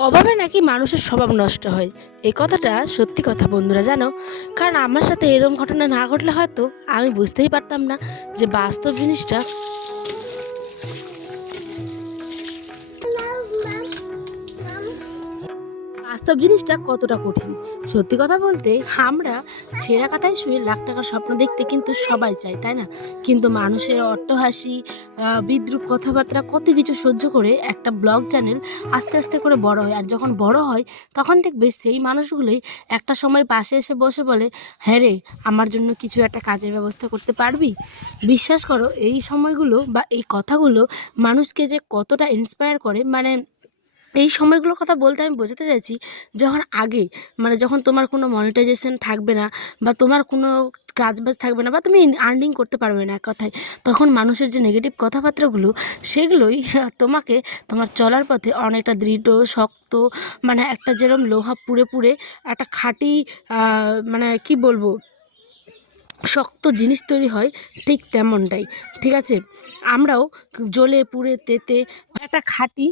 অভাবে নাকি মানুষের স্বভাব নষ্ট হয়। এই কথাটা সত্যি কথা বন্ধুরা, জানো? কারণ আমার সাথে এরম ঘটনা না ঘটলে হয়তো আমি বুঝতেই পারতাম না যে বাস্তব জিনিসটা বাস্তব জিনিসটা কতটা কঠিন? সত্যি কথা বলতে, আমরা ছেঁড়া কাথায় শুয়ে লাখ টাকার স্বপ্ন দেখতে কিন্তু সবাই চাই, তাই না? কিন্তু মানুষের অট্টহাসি বিদ্রুপ কথাবার্তা কত কিছু সহ্য করে একটা ব্লগ চ্যানেল আস্তে আস্তে করে বড় হয়। আর যখন বড় হয়, তখন দেখবে সেই মানুষগুলোই একটা সময় পাশে এসে বসে বলে হ্যাঁ রে, আমার জন্য কিছু একটা কাজের ব্যবস্থা করতে পারবি? বিশ্বাস করো, এই সময়গুলো বা এই কথাগুলো মানুষকে যে কতটা ইন্সপায়ার করে মানে এই সময়গুলোর কথা বলতে আমি বোঝাতে চাইছি যখন আগে মানে যখন তোমার কোনো মনিটাইজেশন থাকবে না বা তোমার কোনো কাজ বাজ থাকবে না বা তুমি আর্নিং করতে পারবে না কথায়, তখন মানুষের যে নেগেটিভ কথাবার্তাগুলো, সেগুলোই তোমাকে, তোমার চলার পথে অনেকটা দৃঢ়, শক্ত মানে একটা যেরকম লোহা পুড়ে পুড়ে একটা খাঁটি মানে কি বলব? শক্ত জিনিস তৈরি হয় ঠিক তেমনটাই, ঠিক আছে? আমরাও জ্বলে, পুড়ে, তেতে একটা খাঁটি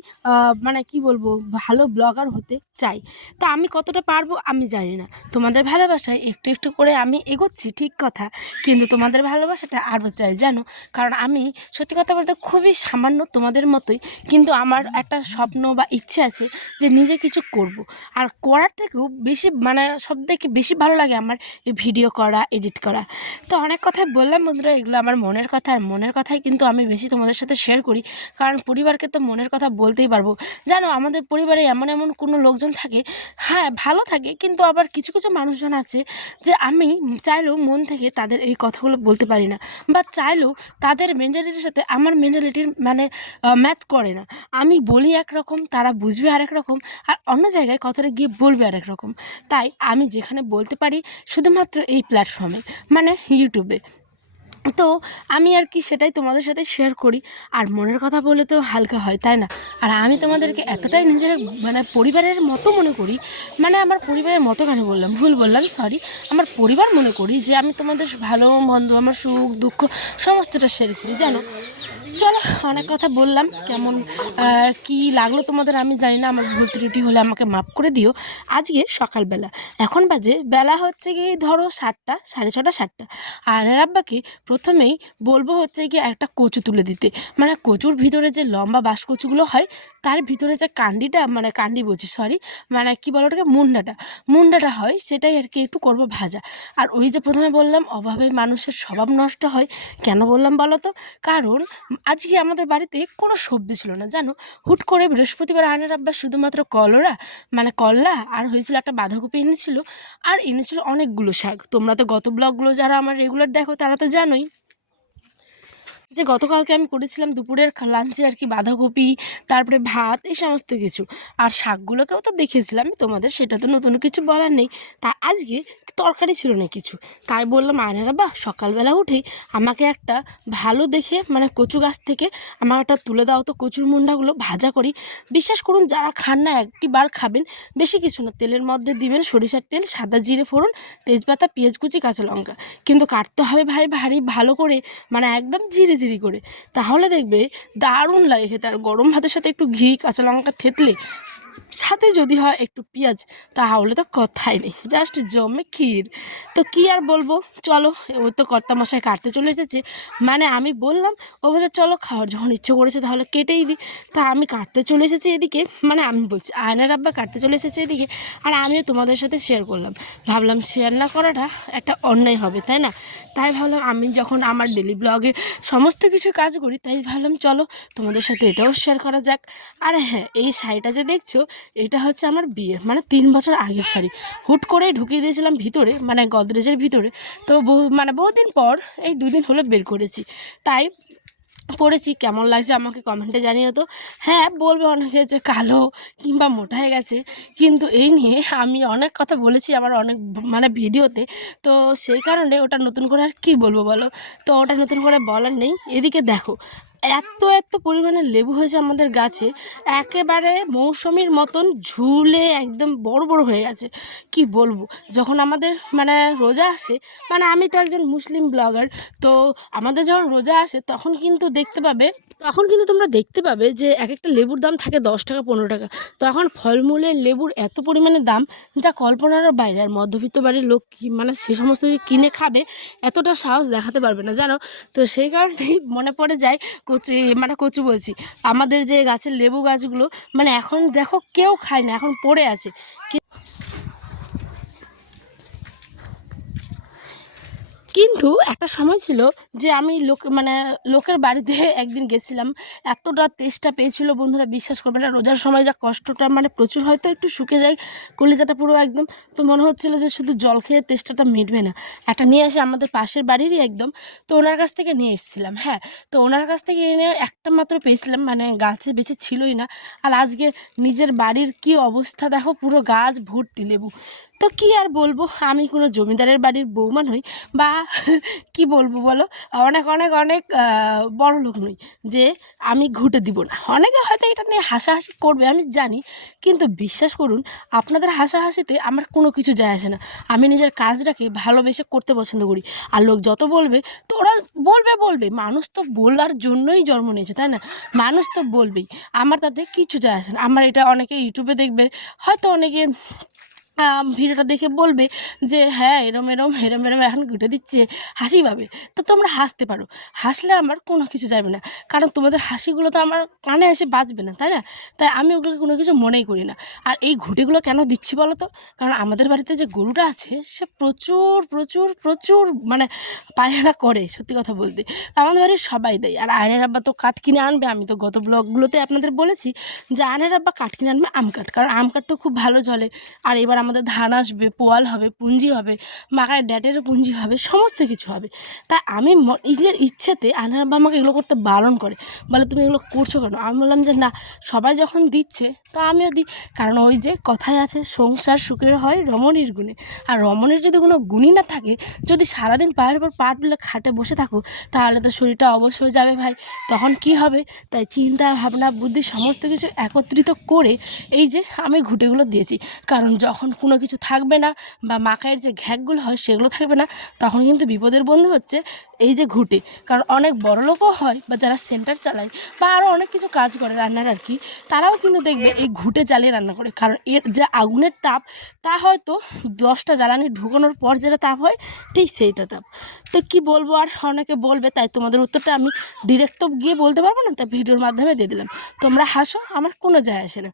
মানে কি বলব, ভালো ব্লগার হতে চাই। তো আমি কতটা পারব আমি জানি না। তোমাদের ভালোবাসায় একটু একটু করে আমি এগোচ্ছি, ঠিক কথা। কিন্তু তোমাদের ভালোবাসাটা আরও চাই, জানো? কারণ আমি সত্যি কথা বলতে খুবই সামান্য তোমাদের মতোই, কিন্তু আমার একটা স্বপ্ন বা ইচ্ছে আছে যে নিজে কিছু করব। আর করার থেকেও বেশি মানে সব থেকে বেশি ভালো লাগে আমার ভিডিও করা, এডিট করা। তো অনেক কথাই বললাম বন্ধুরা, এগুলো আমার মনের কথা। আর মনের কথাই কিন্তু আমি বেশি তোমাদের সাথে শেয়ার করি। কারণ পরিবারকে তো মনের কথা বলতেই পারব। জানো, আমাদের পরিবারে এমন এমন কোনো লোকজন থাকে হ্যাঁ ভালো থাকে, কিন্তু আবার কিছু কিছু মানুষজন আছে যে আমি চাইলেও মন থেকে তাদের এই কথাগুলো বলতে পারি না। বা চাইলেও তাদের মেন্টালিটির সাথে আমার মেন্টালিটির মানে ম্যাচ করে না। আমি বলি একরকম, তারা বুঝবে আরেক রকম, আর অন্য জায়গায় কথাটা গিয়ে বলবে আরেক রকম। তাই আমি যেখানে বলতে পারি, শুধুমাত্র এই প্ল্যাটফর্মে মানে ইউটিউবে তো আমি আর কি সেটাই তোমাদের সাথে শেয়ার করি। আর মনের কথা বলে তো হালকা হয়, তাই না? আর আমি তোমাদেরকে এতটাই নিজের মানে পরিবারের মতো মনে করি মানে আমার পরিবারের মতো কেন বললাম? ভুল বললাম সরি আমার পরিবার মনে করি যে আমি তোমাদের ভালো, মন্দ, আমার সুখ, দুঃখ, সমস্তটা শেয়ার করি, জানো? চলো, অনেক কথা বললাম। কেমন কি লাগল তোমাদের আমি জানি না, আমার ভুল ত্রুটি হলে আমাকে মাফ করে দিও। আজকে সকালবেলা, এখন বাজে, বেলা হচ্ছে কি ধরো সাতটা, সাড়ে ছটা, সাতটা। আর আব্বাকে প্রথমেই বলব হচ্ছে কি একটা কচু তুলে দিতে। মানে কচুর ভিতরে যে লম্বা বাঁশ কচুগুলো হয়, তার ভিতরে যে কান্ডিটা মানে কান্ডি বলছি সরি মানে কি বলো ওটাকে, মুন্ডাটা। মুন্ডাটা হয়, সেটাই আর কি একটু করব ভাজা। আর ওই যে প্রথমে বললাম, অভাবে মানুষের স্বভাব নষ্ট হয়। কেন বললাম বলো তো? কারণ আজকে আমাদের বাড়িতে কোনো সবজি ছিল না, জানো? হুট করে বৃহস্পতিবার আয়নের আব্বা শুধুমাত্র কলরা মানে কল্লা আর হয়েছিল একটা বাঁধাকপি এনেছিল, আর এনেছিল অনেকগুলো শাক। তোমরা তো গত ব্লগগুলো যারা আমার রেগুলার দেখো, তারা তো জানোই যে গতকালকে আমি করেছিলাম দুপুরের লাঞ্চে আর কি বাঁধাকপি, তারপরে ভাত, এই সমস্ত কিছু। আর শাকগুলোকেও তো দেখেছিলাম তোমাদের সেটা তো নতুন কিছু বলার নেই। তা আজকে তরকারি ছিল না কিছু। তাই বললাম আয়নারা বাহ সকালবেলা উঠেই আমাকে একটা ভালো দেখে মানে কচু গাছ থেকে আমার একটা তুলে দাও তো কচুর মুন্ডাগুলো ভাজা করি। বিশ্বাস করুন, যারা খান না একটি বার খাবেন। বেশি কিছু না, তেলের মধ্যে দিবেন সরিষার তেল, সাদা জিরে ফোড়ন, তেজপাতা, পেঁয়াজ কুচি, কাঁচা লঙ্কা। কিন্তু কাটতে হবে ভাই, ভারী, ভালো করে মানে একদম ঝিরে ঝিরি করে। তাহলে দেখবে দারুণ লাগে খেতে। আর গরম ভাতের সাথে একটু ঘি, কাঁচা লঙ্কা থেতলে সাথে যদি হয় একটু পেঁয়াজ, তাহলে তো কথাই নেই জাস্ট জমে ক্ষীর। তো কি আর বলব? চলো, ওই তো কর্তা মশাই কাটতে চলে এসেছে। মানে আমি বললাম, ও বলছে, চলো খাওয়ার, যখন ইচ্ছে করেছে তাহলে কেটেই দিই তা আমি কাটতে চলে এসেছি এদিকে মানে আমি বলছি, আয়নার আব্বা কাটতে চলে এসেছে এদিকে, আর আমিও তোমাদের সাথে শেয়ার করলাম। ভাবলাম শেয়ার না করাটা একটা অন্যায় হবে, তাই না? তাই ভাবলাম, আমি যখন আমার ডেলি ব্লগে সমস্ত কিছু কাজ করি, তাই ভাবলাম, চলো, তোমাদের সাথে এটাও শেয়ার করা যাক। আর হ্যাঁ এই শাড়িটা যে দেখছ এটা হচ্ছে আমার বিয়ে মানে তিন বছর আগের শাড়ি। হুট করে ঢুকিয়ে দিয়েছিলাম ভিতরে মানে গদরেজের ভিতরে। তো বহু মানে বহুদিন পর এই দুদিন হলো বের করেছি। তাই পড়েছি, কেমন লাগছে আমাকে কমেন্টে জানিয়ে তো। হ্যাঁ বলবে অনেকে যে কালো কিংবা মোটা হয়ে গেছে। কিন্তু এই নিয়ে আমি অনেক কথা বলেছি আমার অনেক মানে ভিডিওতে। তো সেই কারণে ওটা নতুন করে আর কী বলব বলো? তো ওটা নতুন করে বলার নেই। এদিকে দেখো এত এত পরিমাণে লেবু হয়েছে আমাদের গাছে, একেবারে মৌসুমির মতন ঝুলে একদম বড় বড় হয়ে গেছে। কি বলব? যখন আমাদের মানে রোজা আসে মানে আমি তো একজন মুসলিম ব্লগার, তো আমাদের যখন রোজা আসে, তখন কিন্তু দেখতে পাবে, তখন কিন্তু তোমরা দেখতে পাবে যে এক একটা লেবুর দাম থাকে দশ টাকা, পনেরো টাকা। তখন ফলমূলের লেবুর এত পরিমাণে দাম, যা কল্পনারও বাইরে, আর মধ্যবিত্ত বাড়ির লোক কি মানে সে সমস্ত কিনে খাবে, এতটা সাহস দেখাতে পারবে না, জানো? তো সেই কারণেই মনে পড়ে যায় কচু মানে কচু বলছি। আমাদের যে গাছের লেবু গাছগুলো মানে এখন দেখো কেউ খায় না, এখন পড়ে আছে। কিন্তু একটা সময় ছিল যে আমি লোক মানে লোকের বাড়িতে একদিন গেছিলাম। এতটা তেষ্টা পেয়েছিল বন্ধুরা, বিশ্বাস করবে না, রোজার সময় যা কষ্টটা মানে প্রচুর হয়তো একটু শুকে যায়, কলিজাটা পুরো একদম, তো মনে হচ্ছিল যে শুধু জল খেয়ে তেষ্টাটা মিটবে না। একটা নিয়ে এসে আমাদের পাশের বাড়িরই একদম, তো ওনার কাছ থেকে নিয়ে এসেছিলাম হ্যাঁ। তো ওনার কাছ থেকে এনে একটা মাত্র পেয়েছিলাম মানে গাছে বেশি ছিলই না। আর আজকে নিজের বাড়ির কি অবস্থা, দেখো পুরো গাছ ভর্তি লেবু। তো কি আর বলব? আমি কোনো জমিদারের বাড়ির বৌমা নই বা কি বলব বলো? অনেক অনেক অনেক বড় লোক নই যে আমি ঘুটে দিব না। অনেকে হয়তো এটা নিয়ে হাসাহাসি করবে, আমি জানি। কিন্তু বিশ্বাস করুন, আপনাদের হাসাহাসিতে আমার কোনো কিছু যায় আসে না। আমি নিজের কাজটাকে ভালোবেসে করতে পছন্দ করি। আর লোক যত বলবে, তো ওরা বলবে বলবে। মানুষ তো বলার জন্যই জন্ম নিয়েছে, তাই না? মানুষ তো বলবেই। আমার তাতে কিছু যায় আসে না। আমার এটা অনেকে ইউটিউবে দেখবে, হয়তো অনেকে ভিডিওটা দেখে বলবে যে হ্যাঁ এরম এরম এরম এরম এখন ঘুটে দিচ্ছে হাসি পাবে তো তোমরা হাসতে পারো। হাসলে আমার কোনো কিছু যাবে না। কারণ তোমাদের হাসিগুলো তো আমার কানে এসে বাঁচবে না, তাই না? তাই আমি ওগুলোকে কোনো কিছু মনেই করি না। আর এই ঘুটেগুলো কেন দিচ্ছি বলো তো? কারণ আমাদের বাড়িতে যে গরুটা আছে, সে প্রচুর প্রচুর প্রচুর মানে পায়খানা করে, সত্যি কথা বলতে। আমাদের বাড়ির সবাই দেয়। আর আয়নের আব্বা তো কাঠ কিনে আনবে। আমি তো গত ব্লগগুলোতে আপনাদের বলেছি যে, আয়নের আব্বা কাঠ কিনে আনবে আম কাঠ। কারণ আম কাঠটা খুব ভালো চলে আর এবার আমাদের ধান আসবে, পোয়াল হবে পুঞ্জি হবে, মাকায় ড্যাটেরও পুঞ্জি হবে, সমস্ত কিছু হবে। তাই আমি নিজের ইচ্ছেতে আনার আব্বা আমাকে এগুলো করতে বারণ করে। বলে, তুমি এগুলো করছ কেন? আমি বললাম যে, না, সবাই যখন দিচ্ছে, তো আমিও দিই। কারণ ওই যে কথায় আছে, সংসার সুখের হয় রমণীর গুণে। আর রমণীর যদি কোনো গুণই না থাকে, যদি সারাদিন পায়ের উপর পা তুলে খাটে বসে থাকো, তাহলে তো শরীরটা অবশ হয়ে যাবে ভাই। তখন কি হবে? তাই চিন্তা, ভাবনা, বুদ্ধি, সমস্ত কিছু একত্রিত করে এই যে আমি ঘুটেগুলো দিয়েছি। কারণ যখন কোনো কিছু থাকবে না বা মাকায়ের যে ঘ্যাকগুলো হয় সেগুলো থাকবে না, তখন কিন্তু বিপদের বন্ধু হচ্ছে এই যে ঘুটে। কারণ অনেক বড় লোকও হয় বা যারা সেন্টার চালায় বা আরও অনেক কিছু কাজ করে রান্নার আর কি, তারাও কিন্তু দেখবে এই ঘুটে জ্বালিয়ে রান্না করে। কারণ এর যে আগুনের তাপ, তা হয়তো দশটা জ্বালানি ঢুকানোর পর যেটা তাপ হয়, ঠিক সেইটা তাপ। তো কি বলব আর? অনেকে বলবে, তাই তোমাদের উত্তরটা আমি ডিরেক্ট তো গিয়ে বলতে পারব না তাই ভিডিওর মাধ্যমে দিয়ে দিলাম। তোমরা হাসো, আমার কোনো যায় আসে না।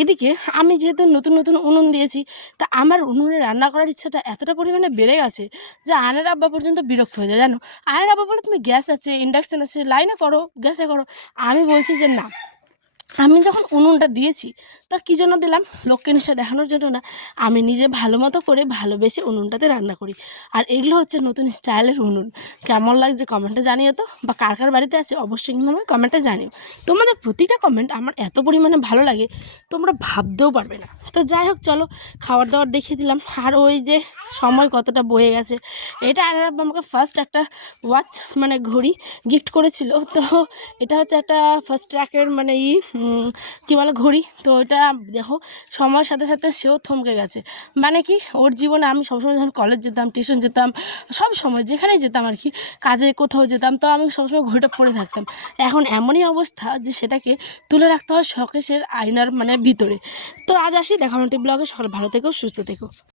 এদিকে আমি যেহেতু নতুন নতুন উনুন দিয়েছি তা আমার উনুনে রান্না করার ইচ্ছাটা এতটা পরিমাণে বেড়ে গেছে যে আয়নের আব্বা পর্যন্ত বিরক্ত হয়ে যায়, জানো? আয়নের আব্বা বলে, তুমি গ্যাস আছে, ইন্ডাকশান আছে, লাইনে করো, গ্যাসে করো। আমি বলছি যে, না। আমি যখন উনুনটা দিয়েছি, তা কী জন্য দিলাম? লোককে নিশ্চয় দেখানোর জন্য না। আমি নিজে ভালো মতো করে ভালোবেসে উনুনটাতে রান্না করি। আর এগুলো হচ্ছে নতুন স্টাইলের উনুন। কেমন লাগছে কমেন্টে জানিও তো, বা কার কার বাড়িতে আছে অবশ্যই কিন্তু আমাকে কমেন্টে জানিও। তোমাদের প্রতিটা কমেন্ট আমার এত পরিমাণে ভালো লাগে, তোমরা ভাবতেও পারবে না। তো যাই হোক, চলো খাবার দাবার দেখিয়ে দিলাম। আর ওই যে সময় কতটা বয়ে গেছে, এটা আর আমাকে ফার্স্ট একটা ওয়াচ মানে ঘড়ি গিফট করেছিল। তো এটা হচ্ছে একটা ফার্স্ট ট্র্যাকের মানে ই কী বলে, ঘড়ি। তো এটা দেখো, সময়ের সাথে সাথে সেও থমকে গেছে। মানে কি, ওর জীবনে আমি সবসময় যখন কলেজ যেতাম টিউশন যেতাম, সব সময় যেখানেই যেতাম আর কি, কাজে কোথাও যেতাম, তো আমি সবসময় ঘড়িটা পরে থাকতাম। এখন এমনই অবস্থা যে সেটাকে তুলে রাখতে হয় শখেসের আয়নার মানে ভিতরে। তো আজ আসি দেখা ব্লগে সকাল ভালো থেকো সুস্থ থেকো।